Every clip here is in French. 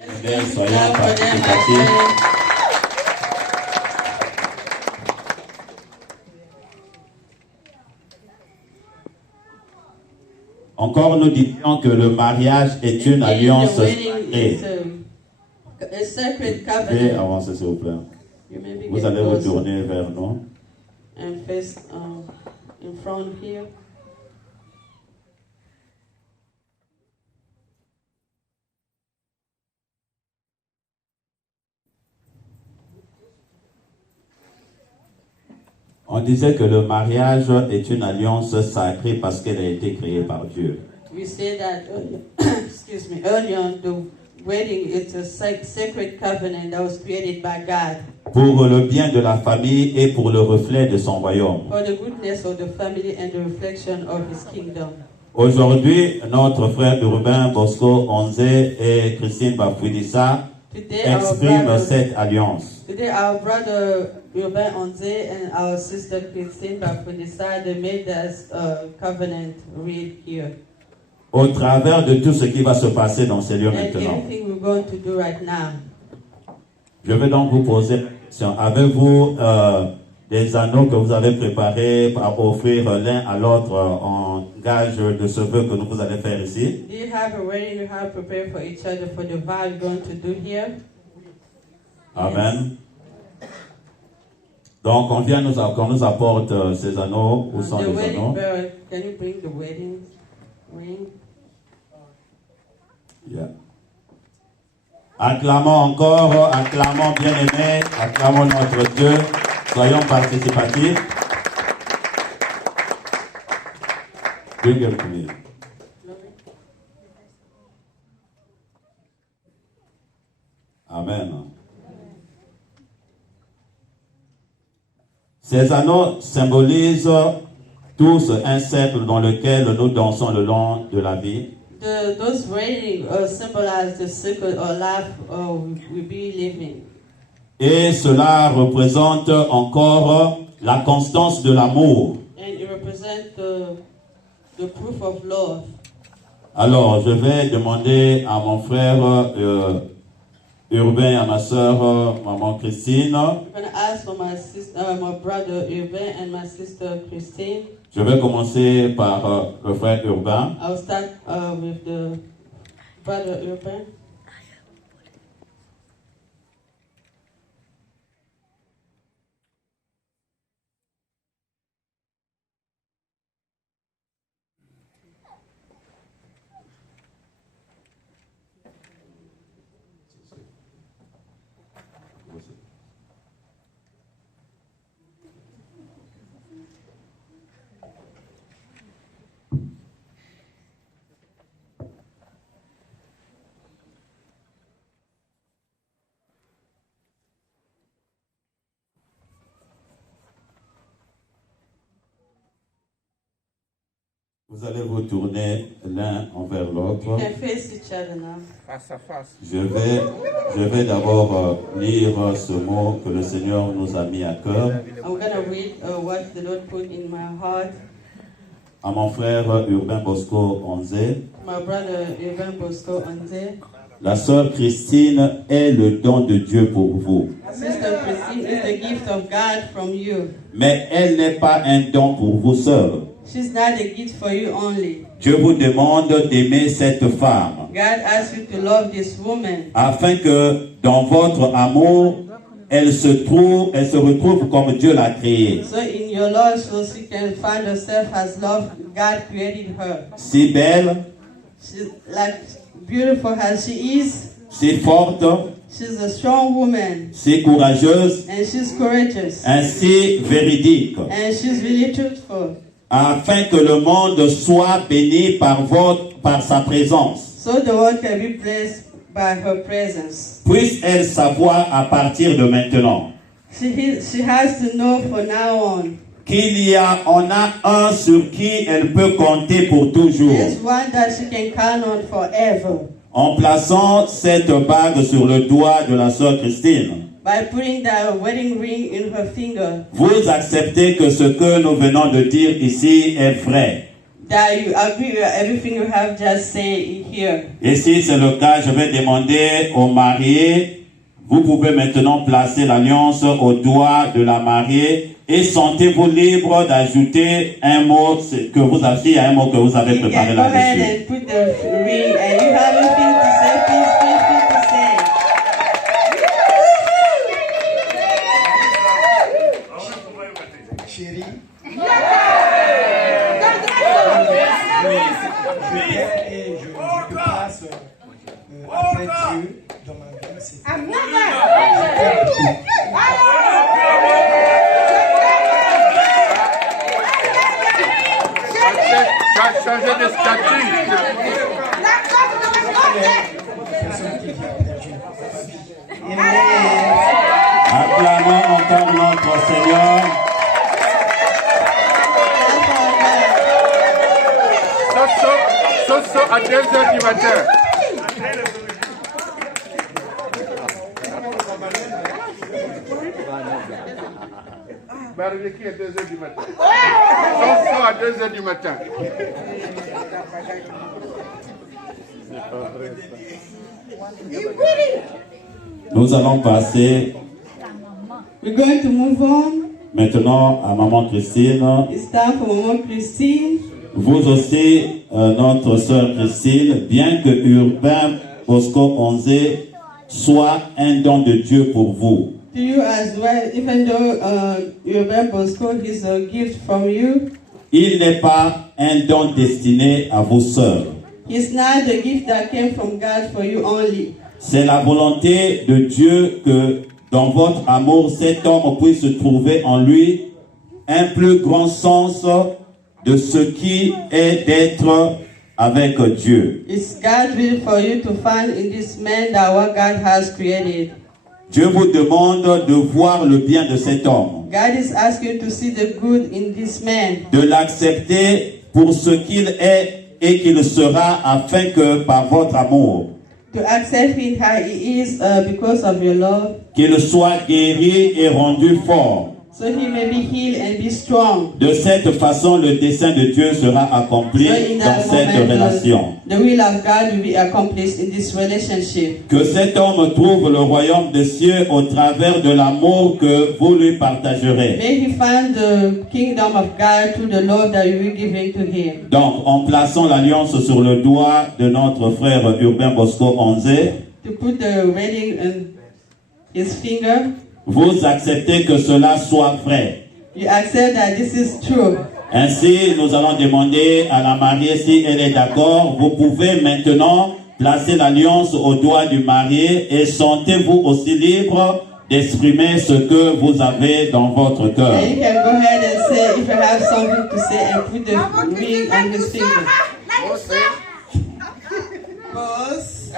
Soyons participatifs. Encore nous disions que le mariage est une alliance sacrée. Veuillez avancer s'il vous plaît. Vous allez vous tourner vers nous. And face in front here. On disait que le mariage est une alliance sacrée parce qu'elle a été créée par Dieu. We said that earlier the wedding is a sacred covenant that was created by God. Pour le bien de la famille et pour le reflet de son royaume. For the goodness of the family and the reflection of His kingdom. Aujourd'hui, notre frère Urbain Bosco Onze et Christine Bafouidissa expriment cette alliance. Today our brother Urbain Onze and our sister Christine Bafouidissa, they made this covenant read here. Au travers de tout ce qui va se passer dans ces lieux maintenant. Everything we're going to do right now. Je vais donc vous poser la question. Avez-vous des anneaux que vous avez préparés pour offrir l'un à l'autre en gage de ce vœu que nous vous allez faire ici? Do you have a wedding you have prepared for each other for the vow you're going to do here? Amen. Donc on vient qu'on nous apporte ces anneaux. Où sont les anneaux? Can you bring the wedding ring? Yeah. Acclamons encore, acclamons bien-aimés, acclamons notre Dieu, soyons participatifs. Bring it to me. Amen. Ces anneaux symbolisent tous un cercle dans lequel nous dansons le long de la vie. Those rings symbolize the circle or life we be living. Et cela représente encore la constance de l'amour. And it represents the proof of love. Alors, je vais demander à mon frère Urbain et à ma sœur, maman Christine. I'm going to ask for my sister, my brother Urbain and my sister Christine. Je vais commencer par le frère Urbain. I'll start with the brother Urbain. Vous allez vous tourner l'un envers l'autre. You can face each other now. Face à face. Je vais d'abord lire ce mot que le Seigneur nous a mis à cœur. I'm going to read what the Lord put in my heart. À mon frère Urbain Bosco Onze. My brother Urbain Bosco Onze. La sœur Christine est le don de Dieu pour vous. Sister Christine is the gift of God from you. Mais elle n'est pas un don pour vous seul. She's not a gift for you only. Dieu vous demande d'aimer cette femme. God asks you to love this woman. Afin que dans votre amour, elle se retrouve comme Dieu l'a créée. So in your love, so she can find herself as love God created her. Si belle, She's like beautiful as she is. si forte, She's a strong woman. si courageuse, And she's courageous. ainsi véridique. And she's really truthful. Afin que le monde soit béni par sa présence. So the world can be blessed by her presence. Puisse-elle savoir à partir de maintenant She has to know from now on. on a un sur qui elle peut compter pour toujours. There's one that she can count on forever. En plaçant cette bague sur le doigt de la sœur Christine, By putting the wedding ring in her finger, vous acceptez que ce que nous venons de dire ici est vrai. that you agree with everything you have just said here. Et si c'est le cas, je vais demander aux mariés, vous pouvez maintenant placer l'alliance au doigt de la mariée et sentez-vous libre d'ajouter un mot que vous avez, un mot que vous avez You can préparé go ahead là-dessus. and put the ring, and you have anything to say, please feel free to say. Chérie, je t'aime et je te place après Dieu dans ma vie. C'est Tu as changé de statut. personne qui vient après Dieu. Acclamons encore notre Seigneur. Soso à 2h du matin. Barbecue à 2h du matin. Soso à 2h du matin. Nous allons passer We're going to move on. maintenant à Maman Christine. It's time for Mama Christine. Vous aussi, notre sœur Christine, bien que Urbain Bosco 11 soit un don de Dieu pour vous. To you as well, even though Urban Bosco is a gift from you, Il n'est pas un don destiné à vos sœurs. it's not the gift that came from God for you only. C'est la volonté de Dieu que dans votre amour, cet homme puisse trouver en lui un plus grand sens de ce qui est d'être avec Dieu. It's God's will for you to find in this man that what God has created. Dieu vous demande de voir le bien de cet homme, God is asking you to see the good in this man, de l'accepter pour ce qu'il est et qu'il sera, afin que par votre amour, to accept him how he is because of your love, qu'il soit guéri et rendu fort. so he may be healed and be strong. De cette façon, le dessein de Dieu sera accompli So in dans that cette moment, relation. the will of God will be accomplished in this relationship. Que cet homme trouve le royaume des cieux au travers de l'amour que vous lui partagerez. May he find the kingdom of God through the love that you will give to him. Donc, en plaçant l'alliance sur le doigt de notre frère Urbain Bosco 11, To put the ring on his finger, vous acceptez que cela soit vrai. you accept that this is true. Ainsi, nous allons demander à la mariée si elle est d'accord. Vous pouvez maintenant placer l'alliance au doigt du marié et sentez-vous aussi libre d'exprimer ce que vous avez dans votre cœur. And you can go ahead and say, if you have something to say, and put the ring on his finger. Boss.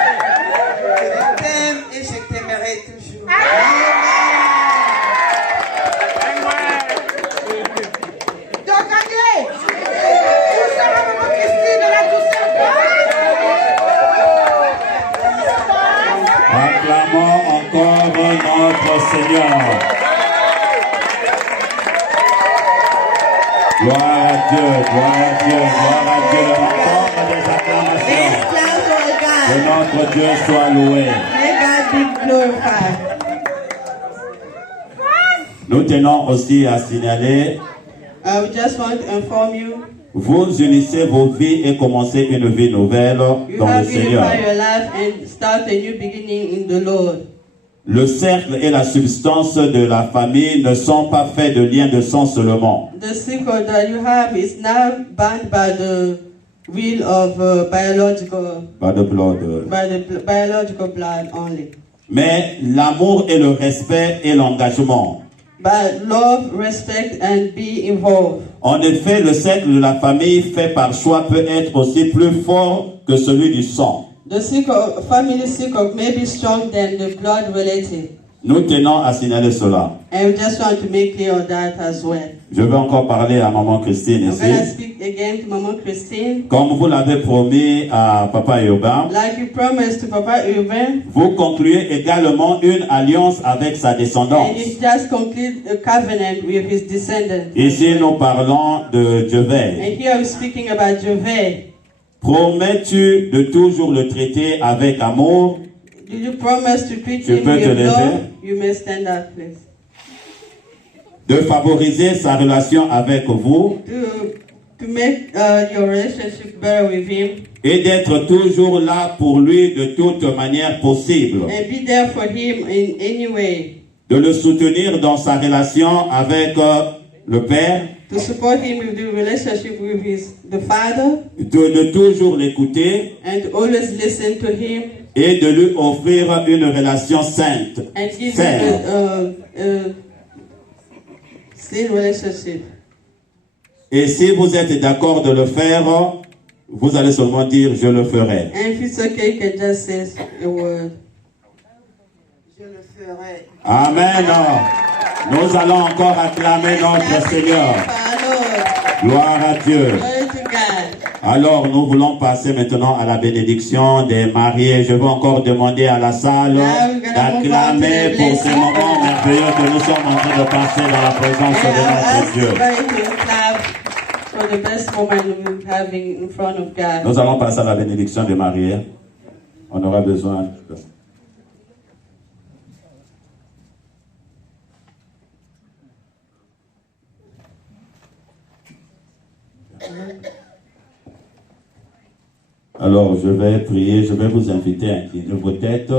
Je t'aime et je t'aimerai toujours. Acclamons encore notre Seigneur. Gloire à Dieu, gloire à Dieu, gloire à Dieu. Encore des acclamations. Let's clap for Que God. notre Dieu soit loué. May God be glorified. Nous tenons aussi à signaler, We just want to inform you, vous unissez vos vies et commencez une vie nouvelle you dans le have Seigneur. unified your life and start a new beginning in the Lord. Le cercle et la substance de la famille ne sont pas faits de liens de sang seulement. The secret that you have is not bound by the will of Pas de blood. biological blood only, Mais l'amour et le respect et l'engagement. but love, respect, and be involved. En effet, le cercle de la famille fait par choix peut être aussi plus fort que celui du sang. The family secret may be strong than the blood related. Nous tenons à signaler cela. And we just want to make clear on that as well. Je vais encore parler à Maman Christine I'm going to ici. speak again to Maman Christine. Comme vous l'avez promis à Papa Yoba, Like you promised to Papa Urban, vous concluez également une alliance avec sa descendance. and you just complete a covenant with his descendants. Ici, nous parlons de Jevais. And here I'm speaking about Jove. Promets-tu de toujours le traiter avec amour? Do you promise to treat Tu him peux te with lever. love? You may stand up, please. De favoriser sa relation avec vous To make your relationship better with him et d'être toujours là pour lui de toute manière possible. and be there for him in any way. De le soutenir dans sa relation avec le Père, To support him with the relationship with the Father de toujours l'écouter and to always listen to him et de lui offrir une relation sainte, and give saine. him a clean relationship. Et si vous êtes d'accord de le faire, vous allez seulement dire je le ferai. And if it's okay, you can just say a word. Je le ferai. Amen. Nous allons encore acclamer notre Seigneur. Gloire à Dieu. Glory to God. Alors, nous voulons passer maintenant à la bénédiction des mariés. Je veux encore demander à la salle d'acclamer pour ce moment merveilleux que nous sommes en train de passer dans la présence de notre Dieu. For the best moment we're having in front of God. Nous allons passer à la bénédiction des mariés. On aura besoin de... Alors, je vais prier, je vais vous inviter à incliner vos têtes.